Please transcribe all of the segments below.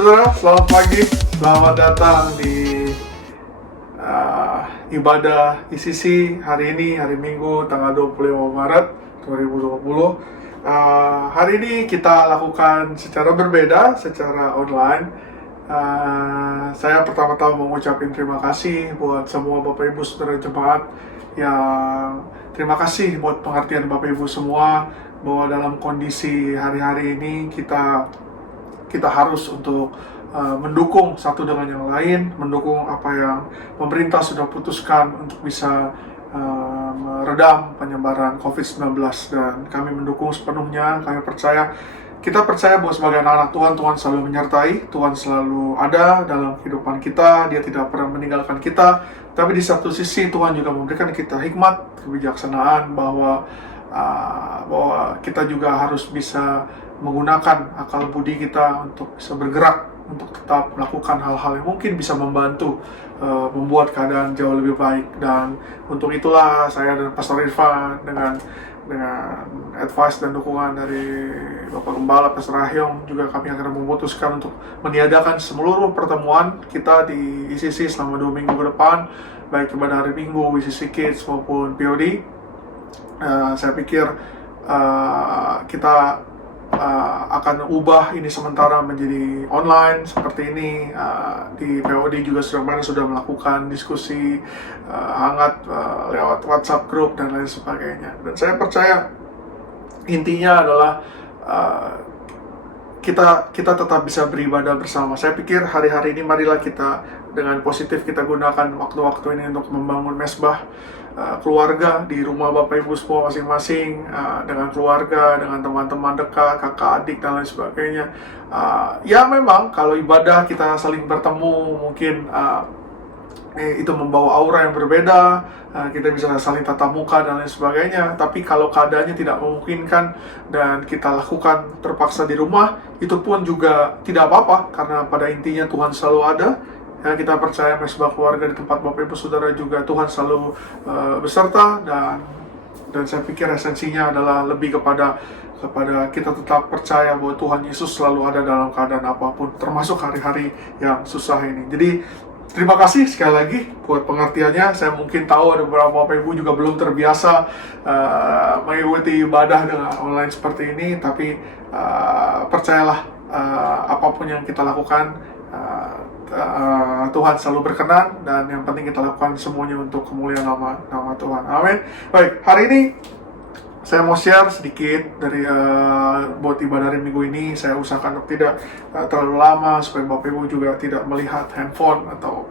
Saudara, selamat pagi, selamat datang di ibadah ICC hari ini, hari Minggu, tanggal 25 Maret 2020. Hari ini kita lakukan secara berbeda, secara online. Saya pertama-tama mau ngucapin terima kasih buat semua Bapak Ibu Saudara jemaat yang terima kasih buat pengertian Bapak Ibu semua bahwa dalam kondisi hari-hari ini kita harus untuk mendukung satu dengan yang lain, mendukung apa yang pemerintah sudah putuskan untuk bisa meredam penyebaran COVID-19, dan kami mendukung sepenuhnya. Kita percaya bahwa sebagai anak-anak Tuhan, Tuhan selalu menyertai, Tuhan selalu ada dalam kehidupan kita, Dia tidak pernah meninggalkan kita. Tapi di satu sisi Tuhan juga memberikan kita hikmat, kebijaksanaan bahwa kita juga harus bisa menggunakan akal budi kita untuk bisa bergerak, untuk tetap melakukan hal-hal yang mungkin bisa membantu membuat keadaan jauh lebih baik. Dan untuk itulah saya dan Pastor Irfan dengan advice dan dukungan dari Bapak Gembala Pastor Ahyong juga kami akan memutuskan untuk meniadakan seluruh pertemuan kita di ICC selama 2 minggu ke depan, baik pada hari Minggu ICC Kids maupun POD. Saya pikir kita akan ubah ini sementara menjadi online seperti ini. Di POD juga sudah melakukan diskusi hangat lewat WhatsApp group dan lain sebagainya. Dan saya percaya intinya adalah kita tetap bisa beribadah bersama. Saya pikir hari-hari ini marilah kita dengan positif kita gunakan waktu-waktu ini untuk membangun mesbah keluarga di rumah Bapak Ibu semua masing-masing, dengan keluarga, dengan teman-teman dekat, kakak adik dan lain sebagainya. Ya memang kalau ibadah kita saling bertemu mungkin itu membawa aura yang berbeda, kita bisa saling tatap muka dan lain sebagainya. Tapi kalau keadaannya tidak memungkinkan dan kita lakukan terpaksa di rumah, itu pun juga tidak apa-apa, karena pada intinya Tuhan selalu ada. Ya, kita percaya mesbah keluarga di tempat Bapak Ibu Saudara juga Tuhan selalu beserta, dan saya pikir esensinya adalah lebih kepada kita tetap percaya bahwa Tuhan Yesus selalu ada dalam keadaan apapun, termasuk hari-hari yang susah ini. Jadi terima kasih sekali lagi buat pengertiannya. Saya mungkin tahu ada beberapa Bapak Ibu juga belum terbiasa mengikuti ibadah dengan online seperti ini, tapi percayalah, apapun yang kita lakukan, Tuhan selalu berkenan, dan yang penting kita lakukan semuanya untuk kemuliaan nama Tuhan. Amin. Baik, hari ini saya mau share sedikit dari buat ibadah hari Minggu ini. Saya usahakan untuk tidak terlalu lama supaya Bapak Ibu juga tidak melihat handphone atau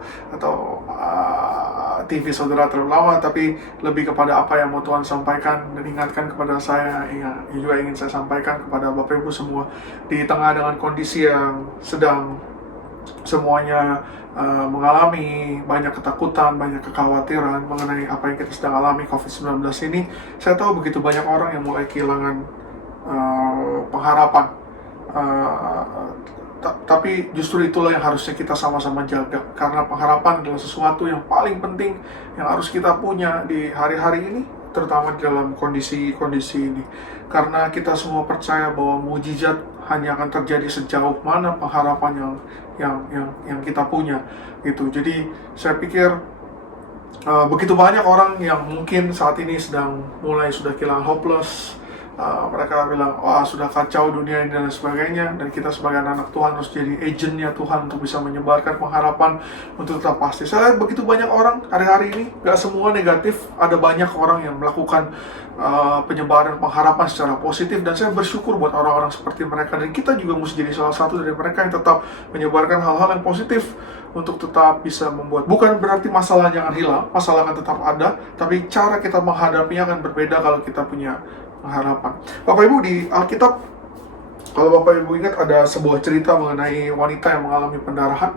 TV saudara terlalu lama, tapi lebih kepada apa yang mau Tuhan sampaikan dan ingatkan kepada saya, yang juga ingin saya sampaikan kepada Bapak Ibu semua di tengah dengan kondisi yang sedang semuanya mengalami banyak ketakutan, banyak kekhawatiran mengenai apa yang kita sedang alami COVID-19 ini. Saya tahu begitu banyak orang yang mulai kehilangan pengharapan, tapi justru itulah yang harusnya kita sama-sama jaga, karena pengharapan adalah sesuatu yang paling penting yang harus kita punya di hari-hari ini, terutama di dalam kondisi ini. Karena kita semua percaya bahwa mujizat hanya akan terjadi sejauh mana pengharapan yang kita punya gitu. Jadi saya pikir begitu banyak orang yang mungkin saat ini sudah kehilangan hopeless. Mereka bilang, wah sudah kacau dunia ini dan sebagainya, dan kita sebagai anak Tuhan harus jadi agentnya Tuhan untuk bisa menyebarkan pengharapan untuk tetap pasti. Saya lihat begitu banyak orang hari-hari ini, gak semua negatif, ada banyak orang yang melakukan penyebaran pengharapan secara positif, dan saya bersyukur buat orang-orang seperti mereka, dan kita juga mesti jadi salah satu dari mereka yang tetap menyebarkan hal-hal yang positif untuk tetap bisa membuat, bukan berarti masalah jangan hilang, masalah akan tetap ada, tapi cara kita menghadapinya akan berbeda kalau kita punya pengharapan. Bapak Ibu, di Alkitab, kalau Bapak Ibu ingat, ada sebuah cerita mengenai wanita yang mengalami pendarahan.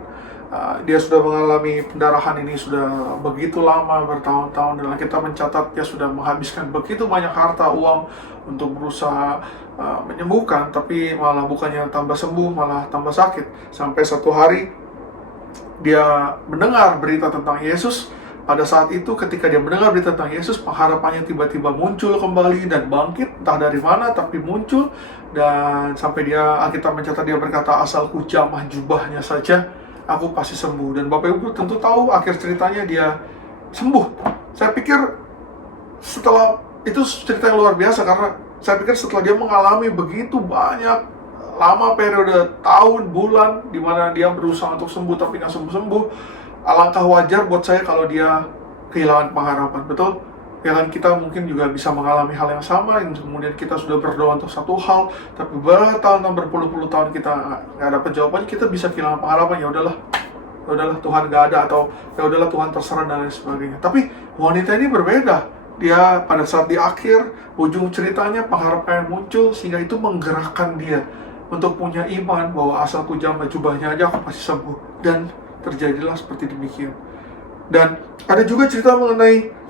Dia sudah mengalami pendarahan ini sudah begitu lama, bertahun-tahun, dan kita mencatat dia sudah menghabiskan begitu banyak harta, uang untuk berusaha menyembuhkan, tapi malah bukannya tambah sembuh, malah tambah sakit. Sampai satu hari dia mendengar berita tentang Yesus, pada saat itu ketika dia mendengar berita tentang Yesus, pengharapannya tiba-tiba muncul kembali dan bangkit, entah dari mana tapi muncul. Dan sampai dia, Alkitab mencatat, dia berkata, asalku jamah jubahnya saja, aku pasti sembuh. Dan Bapak Ibu tentu tahu akhir ceritanya dia sembuh. Saya pikir setelah itu cerita yang luar biasa, karena saya pikir setelah dia mengalami begitu banyak lama periode tahun, bulan, di mana dia berusaha untuk sembuh tapi nggak sembuh-sembuh, alangkah wajar buat saya kalau dia kehilangan pengharapan, betul? Ya kan, kita mungkin juga bisa mengalami hal yang sama, yang kemudian kita sudah berdoa untuk satu hal, tapi bertahun-tahun, berpuluh-puluh tahun kita nggak dapat jawabannya, kita bisa kehilangan pengharapan. Ya udahlah Tuhan nggak ada, atau ya udahlah Tuhan terserah dan lain sebagainya. Tapi wanita ini berbeda. Dia pada saat di akhir ujung ceritanya pengharapan muncul, sehingga itu menggerakkan dia untuk punya iman bahwa asalku jamah jubahnya aja aku pasti sembuh. Dan terjadilah seperti demikian. Dan ada juga cerita mengenai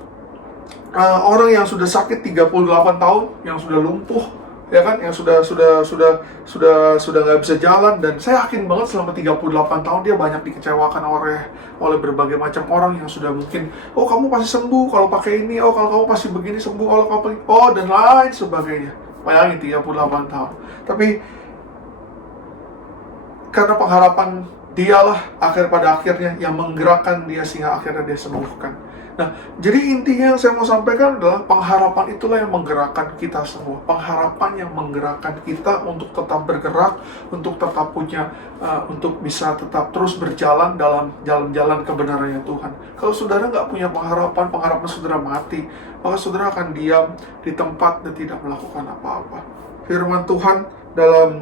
orang yang sudah sakit 38 tahun, yang sudah lumpuh, ya kan, yang sudah nggak bisa jalan. Dan saya yakin banget selama 38 tahun dia banyak dikecewakan oleh berbagai macam orang yang sudah mungkin, oh kamu pasti sembuh kalau pakai ini, oh kalau kamu pasti begini sembuh kalau kamu pakai, oh dan lain sebagainya. Bayangin 38 tahun. Tapi karena pengharapan dialah pada akhirnya yang menggerakkan dia sehingga akhirnya dia sembuhkan. Nah, jadi intinya yang saya mau sampaikan adalah pengharapan itulah yang menggerakkan kita semua. Pengharapan yang menggerakkan kita untuk tetap bergerak, untuk tetap punya, untuk bisa tetap terus berjalan dalam jalan-jalan kebenarannya Tuhan. Kalau saudara nggak punya pengharapan saudara mati, maka saudara akan diam di tempat dan tidak melakukan apa-apa. Firman Tuhan dalam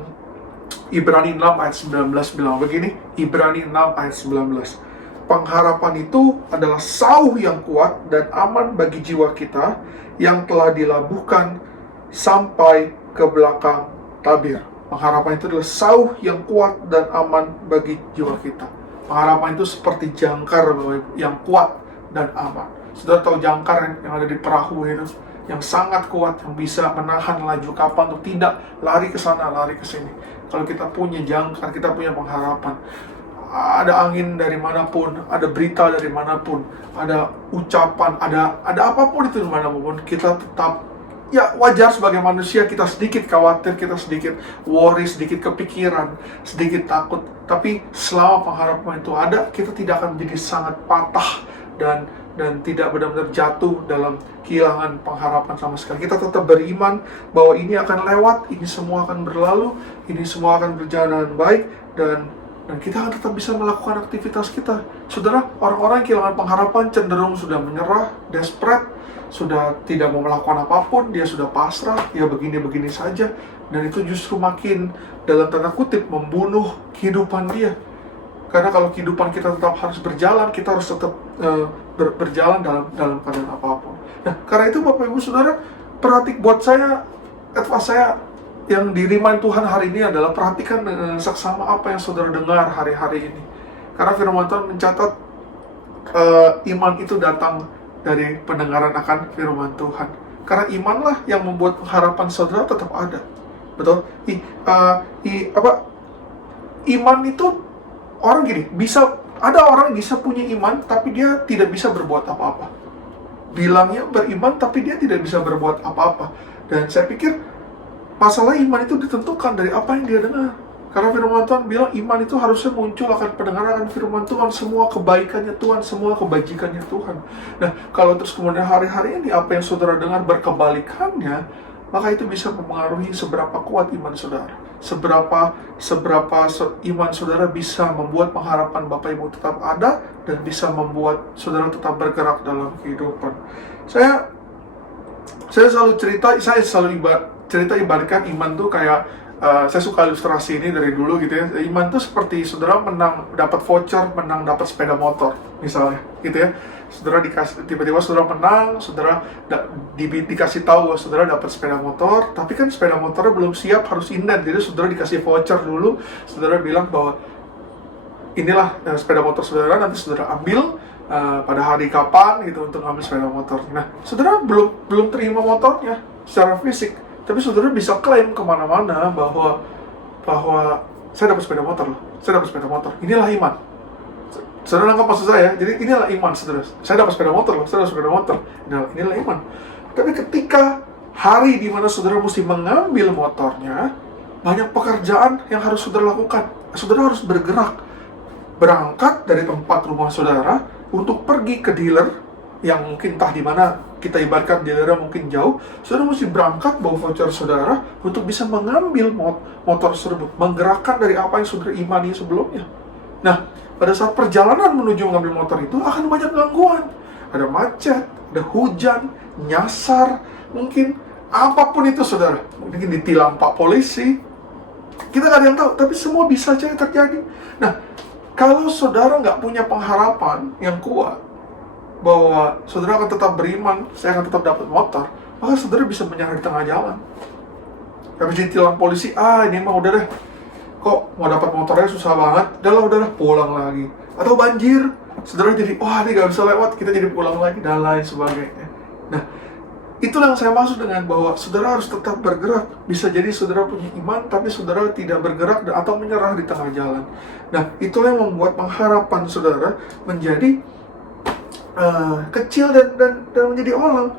Ibrani 6 ayat 19 bilang begini, Ibrani 6 ayat 19. Pengharapan itu adalah sauh yang kuat dan aman bagi jiwa kita yang telah dilabuhkan sampai ke belakang tabir. Pengharapan itu adalah sauh yang kuat dan aman bagi jiwa kita. Pengharapan itu seperti jangkar yang kuat dan aman. Saudara tahu jangkar yang ada di perahu itu, yang sangat kuat, yang bisa menahan laju kapal untuk tidak lari ke sana, lari ke sini. Kalau kita punya jangkar, kita punya pengharapan. Ada angin dari manapun, ada berita dari manapun, ada ucapan, ada apapun itu dari manapun, kita tetap, ya wajar sebagai manusia kita sedikit khawatir, kita sedikit worry, sedikit kepikiran, sedikit takut. Tapi selama pengharapan itu ada, kita tidak akan menjadi sangat patah dan tidak benar-benar jatuh dalam kehilangan pengharapan sama sekali. Kita tetap beriman bahwa ini akan lewat, ini semua akan berlalu, ini semua akan berjalan dengan baik, dan kita akan tetap bisa melakukan aktivitas kita. Saudara, orang-orang yang kehilangan pengharapan cenderung sudah menyerah, desperate, sudah tidak mau melakukan apapun, dia sudah pasrah, ya begini-begini saja, dan itu justru makin dalam tanda kutip membunuh kehidupan dia. Karena kalau kehidupan kita tetap harus berjalan, kita harus tetap berjalan dalam keadaan apapun. Nah, karena itu Bapak Ibu Saudara, buat saya, advice saya yang dirimain Tuhan hari ini adalah perhatikan dengan seksama apa yang saudara dengar hari-hari ini. Karena firman Tuhan mencatat iman itu datang dari pendengaran akan firman Tuhan. Karena imanlah yang membuat pengharapan saudara tetap ada. Betul? Iman itu, orang gini, ada orang yang bisa punya iman tapi dia tidak bisa berbuat apa-apa. Bilangnya beriman tapi dia tidak bisa berbuat apa-apa. Dan saya pikir masalah iman itu ditentukan dari apa yang dia dengar. Karena firman Tuhan bilang iman itu harusnya muncul akan pendengaran firman Tuhan, semua kebaikannya Tuhan, semua kebajikannya Tuhan. Nah, kalau terus kemudian hari-hari ini apa yang saudara dengar berkebalikannya, maka itu bisa mempengaruhi seberapa kuat iman saudara. Seberapa iman saudara bisa membuat pengharapan Bapak Ibu tetap ada dan bisa membuat saudara tetap bergerak dalam kehidupan. Saya selalu cerita ibaratkan iman tuh kayak, saya suka ilustrasi ini dari dulu gitu ya. Iman tuh seperti saudara menang, dapat voucher, menang dapat sepeda motor misalnya gitu ya. Saudara tiba-tiba saudara menang, saudara dikasih tahu bahwa saudara dapat sepeda motor, tapi kan sepeda motornya belum siap, harus inden. Jadi saudara dikasih voucher dulu, saudara bilang bahwa inilah sepeda motor saudara, nanti saudara ambil pada hari kapan gitu untuk ambil sepeda motor. Nah, saudara belum terima motornya secara fisik, tapi saudara bisa klaim kemana-mana bahwa saya dapat sepeda motor loh, saya dapat sepeda motor. Inilah iman. Saudara nangkap maksud saya? Jadi inilah iman, saudara. Saya dapat sepeda motor loh, saudara sepeda motor. Nah, inilah iman. Tapi ketika hari di mana saudara mesti mengambil motornya, banyak pekerjaan yang harus saudara lakukan. Saudara harus bergerak, berangkat dari tempat rumah saudara untuk pergi ke dealer yang mungkin entah di mana, kita ibaratkan dealernya mungkin jauh. Saudara mesti berangkat bawa voucher saudara untuk bisa mengambil motor tersebut, menggerakkan dari apa yang saudara imani sebelumnya. Nah, pada saat perjalanan menuju mengambil motor itu akan banyak gangguan. Ada macet, ada hujan, nyasar, mungkin apapun itu saudara. Mungkin ditilang Pak Polisi. Kita nggak ada yang tahu, tapi semua bisa saja terjadi. Nah, kalau saudara nggak punya pengharapan yang kuat bahwa saudara akan tetap beriman, saya akan tetap dapat motor, maka saudara bisa menyerah di tengah jalan. Habis ditilang polisi, ini mah udah deh, kok mau dapat motornya susah banget, udahlah, pulang lagi. Atau banjir, saudara jadi, ini gak bisa lewat, kita jadi pulang lagi, dan lain sebagainya. Nah, itulah yang saya maksud dengan bahwa saudara harus tetap bergerak. Bisa jadi saudara punya iman, tapi saudara tidak bergerak atau menyerah di tengah jalan. Nah, itulah yang membuat pengharapan saudara menjadi kecil dan menjadi oleng.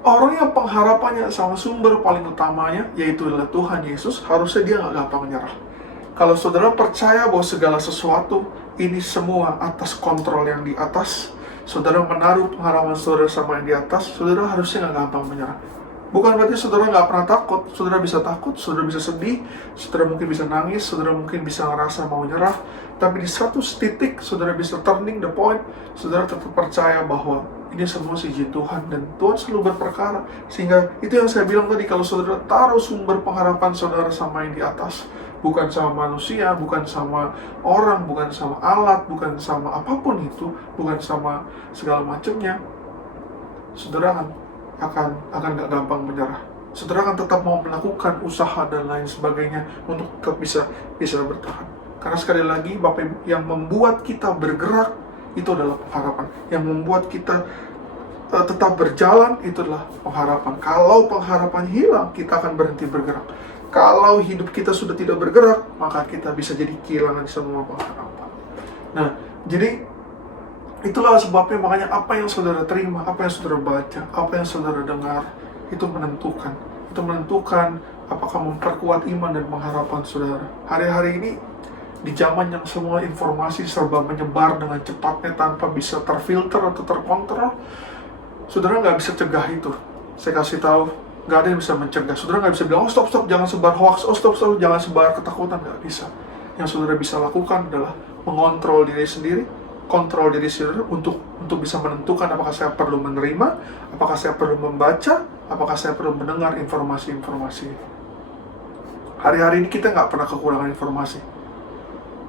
Orang yang pengharapannya sama sumber paling utamanya, yaitu adalah Tuhan Yesus, harusnya dia nggak gampang menyerah. Kalau saudara percaya bahwa segala sesuatu ini semua atas kontrol yang di atas, saudara menaruh pengharapan saudara sama yang di atas, saudara harusnya nggak gampang menyerah. Bukan berarti saudara nggak pernah takut. Saudara bisa takut, saudara bisa sedih, saudara mungkin bisa nangis, saudara mungkin bisa ngerasa mau nyerah. Tapi di satu titik, saudara bisa turning the point, saudara tetap percaya bahwa ini semua izin Tuhan, dan Tuhan selalu berperkara. Sehingga itu yang saya bilang tadi, kalau saudara taruh sumber pengharapan saudara sama yang di atas, bukan sama manusia, bukan sama orang, bukan sama alat, bukan sama apapun itu, bukan sama segala macamnya, saudara akan gak gampang menyerah. Saudara akan tetap mau melakukan usaha dan lain sebagainya untuk tetap bisa bertahan. Karena sekali lagi, Bapak Ibu, yang membuat kita bergerak itu adalah pengharapan. Yang membuat kita tetap berjalan itu adalah pengharapan. Kalau pengharapan hilang, kita akan berhenti bergerak. Kalau hidup kita sudah tidak bergerak, maka kita bisa jadi kehilangan semua pengharapan. Nah, jadi itulah sebabnya, makanya apa yang saudara terima, apa yang saudara baca, apa yang saudara dengar, itu menentukan. Itu menentukan apakah memperkuat iman dan pengharapan saudara. Hari-hari ini, di zaman yang semua informasi serba menyebar dengan cepatnya tanpa bisa terfilter atau terkontrol, saudara nggak bisa cegah itu. Saya kasih tahu, nggak ada yang bisa mencegah. Saudara nggak bisa bilang, stop, jangan sebar hoax, stop, jangan sebar ketakutan. Nggak bisa. Yang saudara bisa lakukan adalah mengontrol diri sendiri, kontrol diri saudara untuk bisa menentukan apakah saya perlu menerima, apakah saya perlu membaca, apakah saya perlu mendengar informasi-informasi. Hari-hari ini kita nggak pernah kekurangan informasi.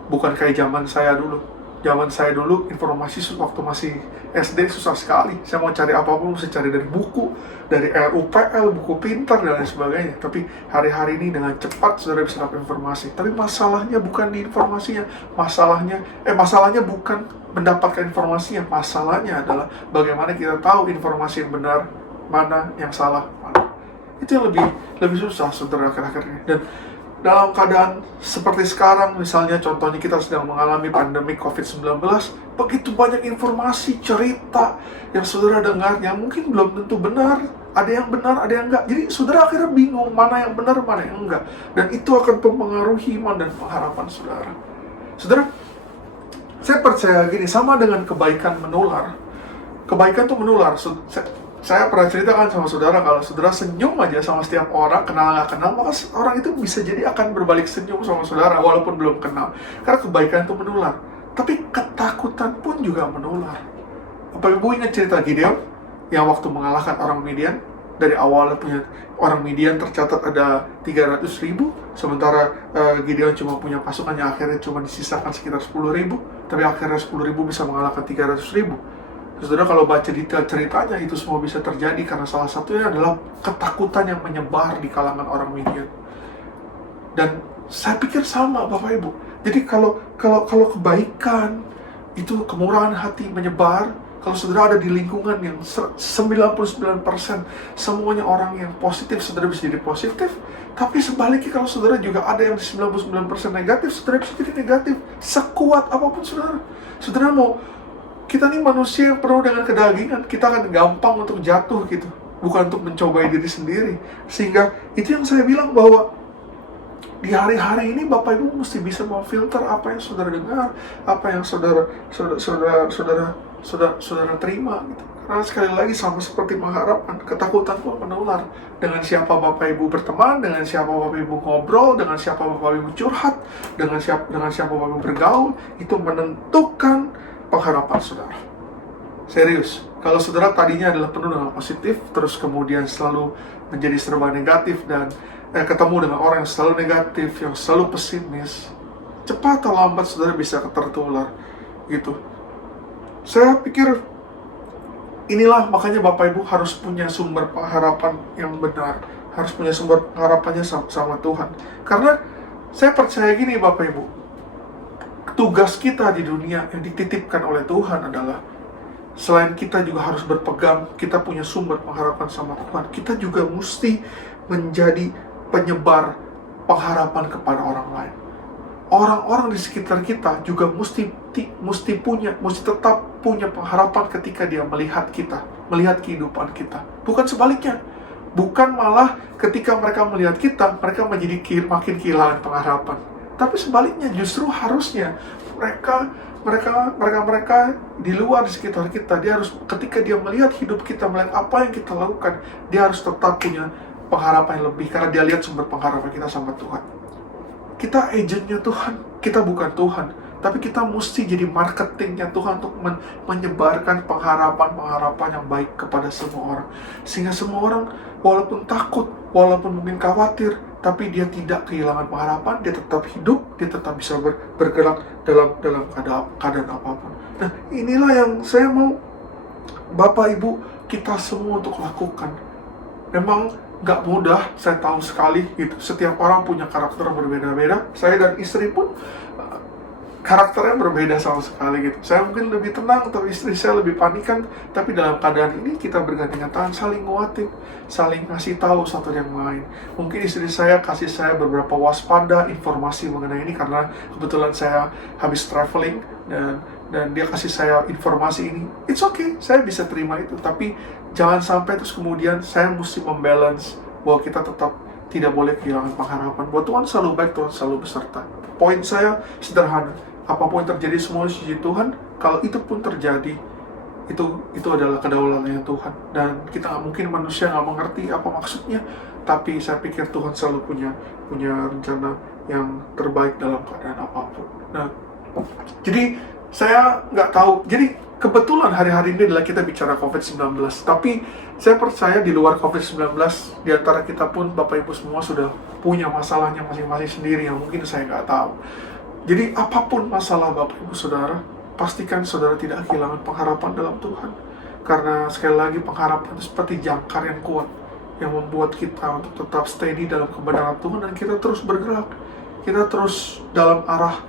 Bukan kayak zaman saya dulu. Zaman saya dulu, informasi waktu masih SD susah sekali. Saya mau cari apapun, mesti cari dari buku, dari RUPL, buku pintar, dan lain sebagainya. Tapi hari-hari ini dengan cepat saudara bisa dapat informasi. Tapi masalahnya bukan di informasinya. Masalahnya bukan mendapatkan informasinya. Masalahnya adalah bagaimana kita tahu informasi yang benar, mana yang salah, mana. Itu yang lebih susah, saudara, akhir-akhir ini. Dan dalam keadaan seperti sekarang, misalnya contohnya kita sedang mengalami pandemi COVID-19, begitu banyak informasi, cerita yang saudara dengar yang mungkin belum tentu benar. Ada yang benar, ada yang enggak. Jadi saudara akhirnya bingung mana yang benar, mana yang enggak. Dan itu akan mempengaruhi iman dan pengharapan saudara. Saudara, saya percaya gini, sama dengan kebaikan menular. Kebaikan itu menular. Saya pernah ceritakan sama saudara, kalau saudara senyum aja sama setiap orang, kenal nggak kenal, maka orang itu bisa jadi akan berbalik senyum sama saudara walaupun belum kenal. Karena kebaikan itu menular. Tapi ketakutan pun juga menular. Bapak Ibu ingat cerita Gideon yang waktu mengalahkan orang Midian? Dari awalnya punya orang Midian tercatat ada 300.000, sementara Gideon cuma punya pasukan yang akhirnya cuma disisakan sekitar 10.000, tapi akhirnya 10.000 bisa mengalahkan 300.000. Saudara, kalau baca detail ceritanya, itu semua bisa terjadi karena salah satunya adalah ketakutan yang menyebar di kalangan orang Midian. Dan saya pikir sama, Bapak Ibu. Jadi kalau kebaikan itu, kemurahan hati menyebar, kalau saudara ada di lingkungan yang 99% semuanya orang yang positif, saudara bisa jadi positif. Tapi sebaliknya kalau saudara juga ada yang 99% negatif, saudara bisa jadi negatif. Sekuat apapun saudara. Saudara mau, kita nih manusia yang penuh dengan kedagingan, kita akan gampang untuk jatuh gitu. Bukan untuk mencobai diri sendiri. Sehingga itu yang saya bilang bahwa di hari-hari ini Bapak Ibu mesti bisa memfilter apa yang saudara dengar, apa yang saudara terima gitu. Karena sekali lagi sama seperti pengharapan, ketakutan pun menular. Dengan siapa Bapak Ibu berteman, dengan siapa Bapak Ibu ngobrol, dengan siapa Bapak Ibu curhat, dengan siapa Bapak Ibu bergaul, itu menentukan pengharapan saudara. Serius, kalau saudara tadinya adalah penuh dengan positif, terus kemudian selalu menjadi serba negatif dan ketemu dengan orang yang selalu negatif, yang selalu pesimis, cepat atau lambat saudara bisa tertular gitu. Saya pikir inilah makanya Bapak Ibu harus punya sumber pengharapan yang benar, harus punya sumber pengharapannya sama Tuhan. Karena saya percaya gini Bapak Ibu, tugas kita di dunia yang dititipkan oleh Tuhan adalah selain kita juga harus berpegang, kita punya sumber pengharapan sama Tuhan, kita juga mesti menjadi penyebar pengharapan kepada orang lain. Orang-orang di sekitar kita juga mesti tetap punya pengharapan ketika dia melihat kita, melihat kehidupan kita. Bukan sebaliknya. Bukan malah ketika mereka melihat kita, mereka menjadi makin kehilangan pengharapan. Tapi sebaliknya, justru harusnya mereka di luar di sekitar kita, dia harus, ketika dia melihat hidup kita, melihat apa yang kita lakukan, dia harus tetap punya pengharapan yang lebih, karena dia lihat sumber pengharapan kita sama Tuhan. Kita agentnya Tuhan, kita bukan Tuhan, tapi kita mesti jadi marketingnya Tuhan untuk menyebarkan pengharapan yang baik kepada semua orang. Sehingga semua orang, walaupun takut, walaupun mungkin khawatir, tapi dia tidak kehilangan pengharapan, dia tetap hidup, dia tetap bisa bergerak dalam keadaan apapun. Nah, inilah yang saya mau Bapak Ibu kita semua untuk lakukan. Memang nggak mudah, saya tahu sekali gitu. Setiap orang punya karakter berbeda-beda. Saya dan istri pun karakternya berbeda sama sekali gitu. Saya mungkin lebih tenang, atau istri saya lebih panikan. Tapi dalam keadaan ini kita bergandengan tangan, saling nguatin, saling ngasih tahu satu yang lain. Mungkin istri saya kasih saya beberapa waspada informasi mengenai ini karena kebetulan saya habis traveling dan dia kasih saya informasi ini. It's okay, saya bisa terima itu. Tapi jangan sampai terus kemudian saya mesti membalance bahwa kita tetap tidak boleh kehilangan pengharapan. Bahwa Tuhan selalu baik, Tuhan selalu beserta. Poin saya sederhana. Apapun yang terjadi semua di sisi Tuhan. Kalau itu pun terjadi, itu adalah kedaulatannya Tuhan. Dan kita mungkin manusia nggak mengerti apa maksudnya, tapi saya pikir Tuhan selalu punya rencana yang terbaik dalam keadaan apapun. Nah, jadi saya nggak tahu. Jadi kebetulan hari-hari ini adalah kita bicara COVID-19. Tapi saya percaya di luar COVID-19, di antara kita pun Bapak Ibu semua sudah punya masalahnya masing-masing sendiri yang mungkin saya nggak tahu. Jadi apapun masalah Bapak Ibu Saudara, pastikan saudara tidak kehilangan pengharapan dalam Tuhan. Karena sekali lagi pengharapan itu seperti jangkar yang kuat, yang membuat kita untuk tetap steady dalam kebenaran Tuhan, dan kita terus bergerak. Kita terus dalam arah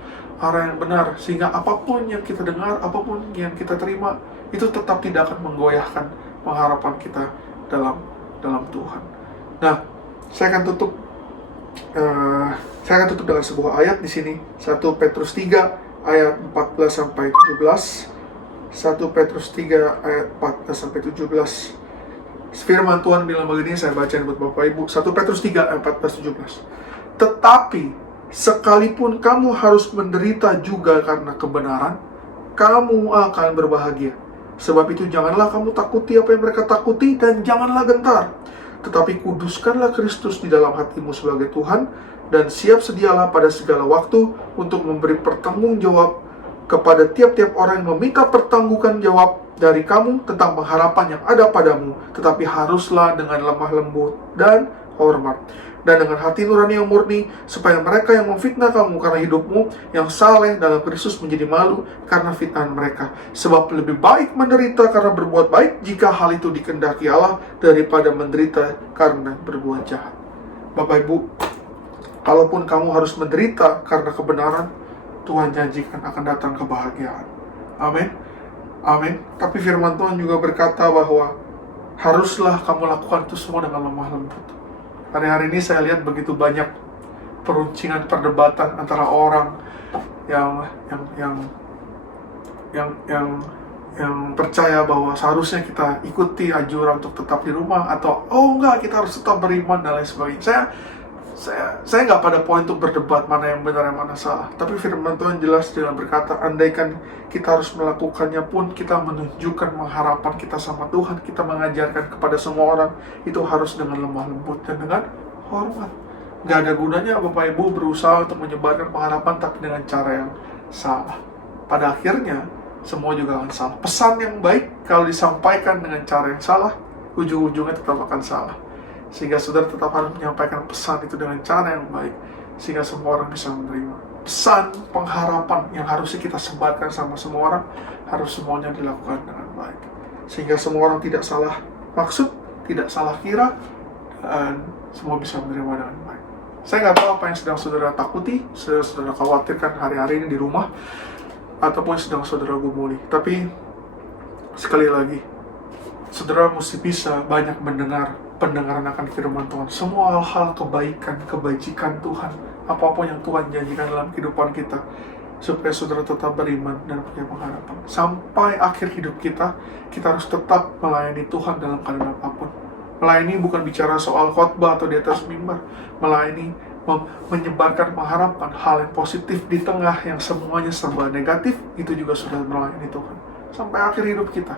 yang benar, sehingga apapun yang kita dengar, apapun yang kita terima, itu tetap tidak akan menggoyahkan pengharapan kita dalam Tuhan. Nah, saya akan tutup dengan sebuah ayat di sini, 1 Petrus 3 ayat 14 sampai 17. 1 Petrus 3 ayat 14 sampai 17. Firman Tuhan bilang begini, saya bacain buat Bapak Ibu. 1 Petrus 3 ayat 14-17. Tetapi sekalipun kamu harus menderita juga karena kebenaran, kamu akan berbahagia. Sebab itu janganlah kamu takuti apa yang mereka takuti, dan janganlah gentar. Tetapi kuduskanlah Kristus di dalam hatimu sebagai Tuhan, dan siap sedialah pada segala waktu untuk memberi pertanggungjawab kepada tiap-tiap orang yang meminta pertanggungan jawab dari kamu tentang pengharapan yang ada padamu. Tetapi haruslah dengan lemah lembut dan hormat, dan dengan hati nurani yang murni, supaya mereka yang memfitnah kamu karena hidupmu yang saleh dalam Kristus menjadi malu karena fitnahan mereka. Sebab lebih baik menderita karena berbuat baik, jika hal itu dikehendaki Allah, daripada menderita karena berbuat jahat. Bapak Ibu, kalaupun kamu harus menderita karena kebenaran, Tuhan janjikan akan datang kebahagiaan. Amin. Amin. Tapi firman Tuhan juga berkata bahwa haruslah kamu lakukan itu semua dengan lemah lembut. Hari-hari ini saya lihat begitu banyak peruncingan perdebatan antara orang yang yang yang yang yang yang percaya bahwa seharusnya kita ikuti anjuran untuk tetap di rumah, atau oh enggak, kita harus tetap beriman dan lain sebagainya. Saya nggak pada poin untuk berdebat mana yang benar yang mana salah, tapi firman Tuhan jelas dengan berkata, andaikan kita harus melakukannya pun, kita menunjukkan pengharapan kita sama Tuhan, kita mengajarkan kepada semua orang, itu harus dengan lemah lembut dan dengan hormat. Nggak ada gunanya Bapak Ibu berusaha untuk menyebarkan pengharapan tapi dengan cara yang salah. Pada akhirnya semua juga akan salah. Pesan yang baik kalau disampaikan dengan cara yang salah, ujung-ujungnya tetap akan salah. Sehingga saudara tetap harus menyampaikan pesan itu dengan cara yang baik, sehingga semua orang bisa menerima. Pesan pengharapan yang harusnya kita sebarkan sama semua orang, harus semuanya dilakukan dengan baik, sehingga semua orang tidak salah maksud, tidak salah kira, dan semua bisa menerima dengan baik. Saya nggak tahu apa yang sedang saudara takuti, saudara khawatirkan hari-hari ini di rumah, ataupun sedang saudara gumuli. Tapi sekali lagi, saudara mesti bisa banyak mendengar pendengaran akan firman Tuhan. Semua hal-hal kebaikan, kebajikan Tuhan, apapun yang Tuhan janjikan dalam kehidupan kita, supaya saudara tetap beriman dan punya pengharapan. Sampai akhir hidup kita harus tetap melayani Tuhan dalam keadaan apapun. Melayani bukan bicara soal khotbah atau di atas mimbar. Melayani menyebarkan pengharapan, hal yang positif di tengah yang semuanya serba negatif, itu juga sudah melayani Tuhan. Sampai akhir hidup kita.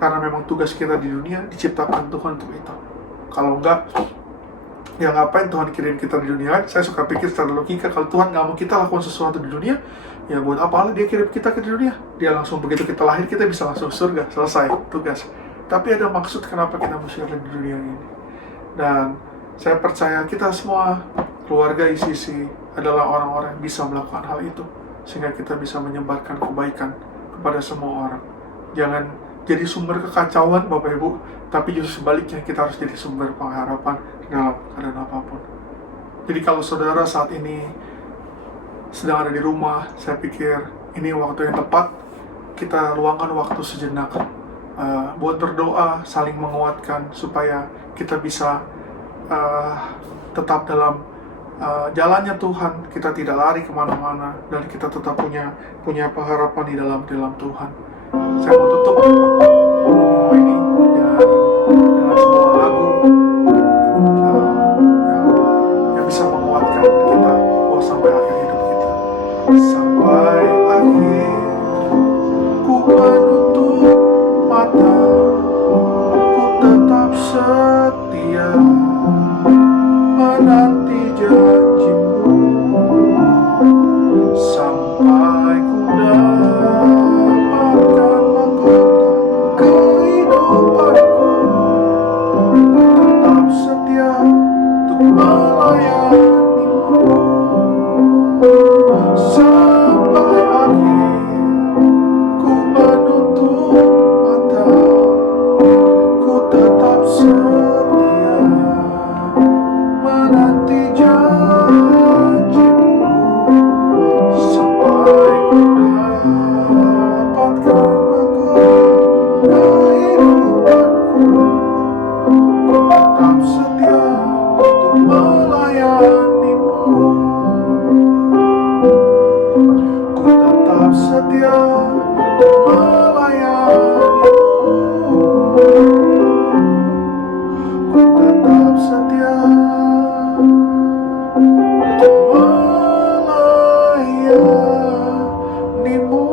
Karena memang tugas kita di dunia diciptakan Tuhan untuk itu. Kalau enggak, ya ngapain Tuhan kirim kita di dunia? Saya suka pikir secara logika, kalau Tuhan nggak mau kita lakukan sesuatu di dunia, ya buat apa Dia kirim kita ke dunia? Dia langsung begitu kita lahir, kita bisa langsung surga, selesai tugas. Tapi ada maksud kenapa kita mesti ada di dunia ini. Dan saya percaya kita semua, keluarga ICC, adalah orang-orang yang bisa melakukan hal itu, sehingga kita bisa menyebarkan kebaikan kepada semua orang. Jangan jadi sumber kekacauan Bapak Ibu, tapi justru sebaliknya kita harus jadi sumber pengharapan dalam keadaan apapun. Jadi kalau saudara saat ini sedang ada di rumah, saya pikir ini waktu yang tepat kita luangkan waktu sejenak buat berdoa, saling menguatkan supaya kita bisa tetap dalam jalannya Tuhan, kita tidak lari kemana-mana, dan kita tetap punya pengharapan di dalam Tuhan. Saya mau tutup minggu ini dengan sebuah lagu yang bisa menguatkan kita sampai akhir hidup kita. Sampai akhir ku menutup mata, ku tetap setia menanti janjimu, sampai ku dapatkan mahkota kehidupanku. Ku tetap setia untuk melayanimu sampai akhir. Ku menutup mata, ku tetap setia menanti janjimu sampai ku dapatkan mahkota kehidupanku. Ku tetap setia untuk melayanimu. Ku tetap setia untuk melayanimu. Ku tetap setia untuk melayanimu.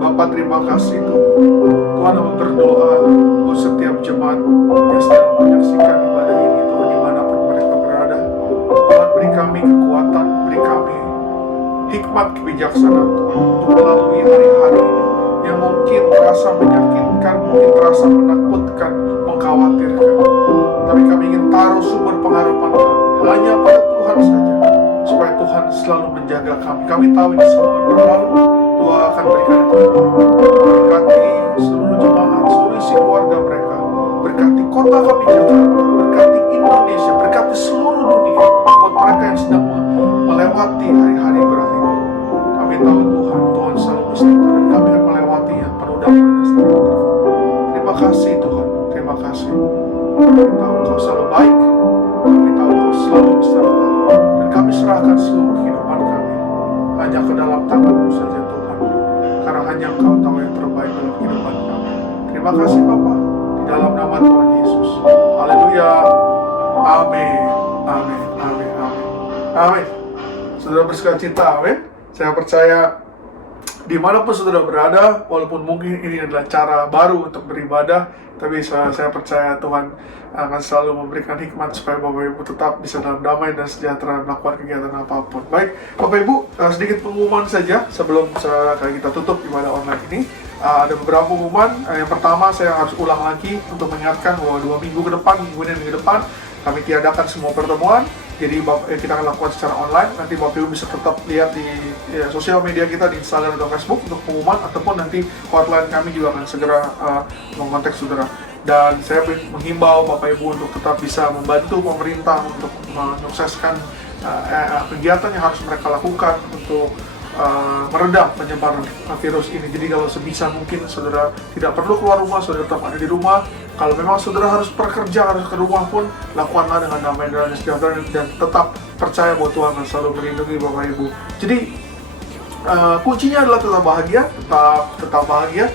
Bapak, terima kasih Tuhan, aku berdoa buat setiap jemaat yang sedang menyaksikan ibadah ini Tuhan, dimanapun mereka berada. Tuhan, beri kami kekuatan, beri kami hikmat kebijaksanaan Tuhan, untuk melalui hari-hari ini yang mungkin terasa menyakitkan, mungkin terasa menakutkan, mengkhawatirkan. Tapi kami ingin taruh sumber pengharapan kami hanya pada Tuhan saja, supaya Tuhan selalu menjaga kami. Kami tahu ini semua berlalu, Tuhan akan berikan itu kekuatan. Berkati seluruh jemaat, seluruh isi keluarga mereka. Berkati kota kami Jakarta, berkati Indonesia, berkati seluruh dunia. Buat mereka yang sedang melewati hari-hari berat ini, kami tahu Tuhan selalu beserta, dan kami akan melewatinya penuh damai dan sejahtera. Terima kasih Tuhan, terima kasih. Kami tahu Kau baik. Kami tahu Kau selalu beserta, dan kami serahkan seluruh kehidupan kami hanya ke dalam tangan-Mu saja Tuhan, karena hanya Engkau tahu yang terbaik dalam kehidupan kami. Terima kasih Bapa, di dalam nama Tuhan Yesus. Haleluya. Amin. Amin. Amin. Amin. Amin. Saudara bersukacita, amin. Saya percaya dimanapun saudara berada, walaupun mungkin ini adalah cara baru untuk beribadah, tapi saya percaya Tuhan akan selalu memberikan hikmat supaya Bapak Ibu tetap bisa dalam damai dan sejahtera melakukan kegiatan apapun. Baik, Bapak Ibu, sedikit pengumuman saja sebelum kita tutup ibadah online ini. Ada beberapa pengumuman. Yang pertama, saya harus ulang lagi untuk mengingatkan bahwa 2 minggu ke depan, minggu ini dan minggu depan, kami tiadakan semua pertemuan. Jadi kita akan lakukan secara online. Nanti Bapak Ibu bisa tetap lihat di sosial media kita di Instagram atau Facebook untuk pengumuman, ataupun nanti hotline kami juga akan segera mengontak saudara. Dan saya menghimbau Bapak Ibu untuk tetap bisa membantu pemerintah untuk menyukseskan kegiatan yang harus mereka lakukan untuk meredam penyebaran virus ini. Jadi kalau sebisa mungkin saudara tidak perlu keluar rumah, saudara tetap ada di rumah. Kalau memang saudara harus bekerja, harus ke rumah pun, lakukanlah dengan damai dan sejahtera, dan tetap percaya bahwa Tuhan akan selalu melindungi Bapak Ibu. Jadi kuncinya adalah tetap bahagia, tetap bahagia.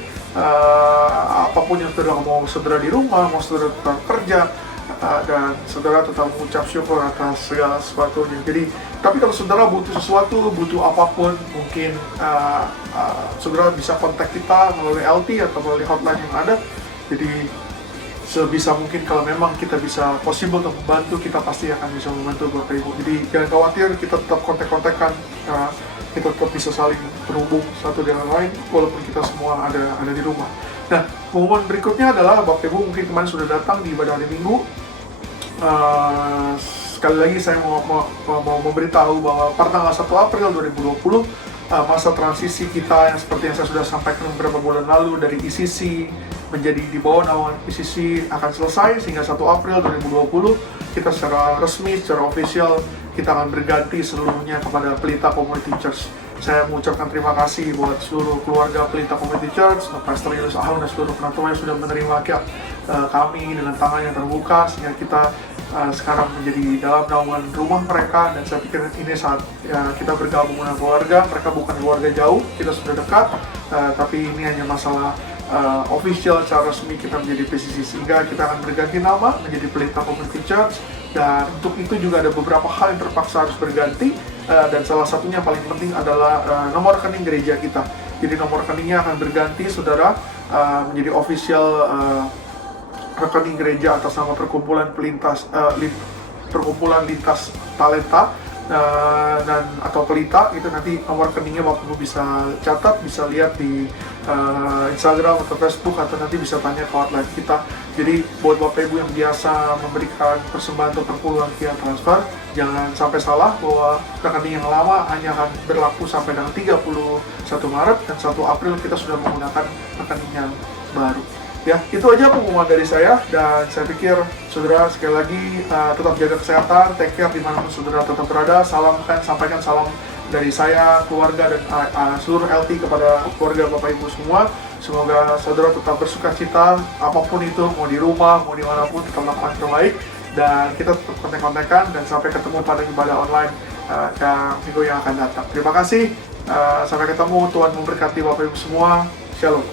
Apapun yang saudara mau, saudara di rumah, mau saudara tetap kerja, dan saudara tetap mengucap syukur atas segala sesuatunya. Jadi, tapi kalau saudara butuh sesuatu, butuh apapun, mungkin saudara bisa kontak kita melalui LT atau melalui hotline yang ada. Jadi sebisa mungkin kalau memang kita bisa possible untuk membantu, kita pasti akan bisa membantu Bapak Ibu. Jadi jangan khawatir, kita tetap kontak-kontakan, kita tetap bisa saling berhubung satu dengan lain walaupun kita semua ada di rumah. Nah, pengumuman berikutnya adalah Bapak Ibu mungkin kemarin sudah datang di ibadah hari Minggu. Sekali lagi saya mau memberitahu bahwa pada tanggal 1 April 2020 masa transisi kita yang seperti yang saya sudah sampaikan beberapa bulan lalu dari ICC menjadi di bawah naungan ICC akan selesai, sehingga 1 April 2020 kita secara resmi, secara official kita akan berganti seluruhnya kepada Pelita Community Church. Saya mengucapkan terima kasih buat seluruh keluarga Pelita Community Church, Pastor Yunus Ahun dan seluruh penatua yang sudah menerima kami dengan tangan yang terbuka, sehingga kita sekarang menjadi dalam naungan rumah mereka. Dan saya pikir ini saat kita bergabung dengan keluarga. Mereka bukan keluarga jauh, kita sudah dekat, tapi ini hanya masalah official secara resmi kita menjadi PCC, sehingga kita akan berganti nama menjadi Pelita Community Church. Dan untuk itu juga ada beberapa hal yang terpaksa harus berganti, dan salah satunya paling penting adalah nomor rekening gereja kita. Jadi nomor rekeningnya akan berganti, saudara, menjadi official rekening gereja atas nama Perkumpulan Lintas Talenta dan atau Pelita. Itu nanti nomor rekeningnya Bapak Ibu bisa catat, bisa lihat di Instagram atau Facebook, atau nanti bisa tanya ke hotline kita. Jadi buat Bapak Ibu yang biasa memberikan persembahan atau perpuluhan via transfer, jangan sampai salah bahwa rekening yang lama hanya akan berlaku sampai dengan 31 Maret, dan 1 April kita sudah menggunakan rekening yang baru. Ya, itu aja pengumuman dari saya, dan saya pikir saudara sekali lagi tetap jaga kesehatan, take care dimanapun saudara tetap berada. Sampaikan salam dari saya, keluarga, dan seluruh LT kepada keluarga Bapak Ibu semua. Semoga saudara tetap bersukacita, apapun itu, mau di rumah, mau dimanapun, tetap lakukan terbaik, dan kita tetap kontak-kontakan, dan sampai ketemu pada ibadah online minggu yang akan datang. Terima kasih, sampai ketemu, Tuhan memberkati Bapak Ibu semua, Shalom.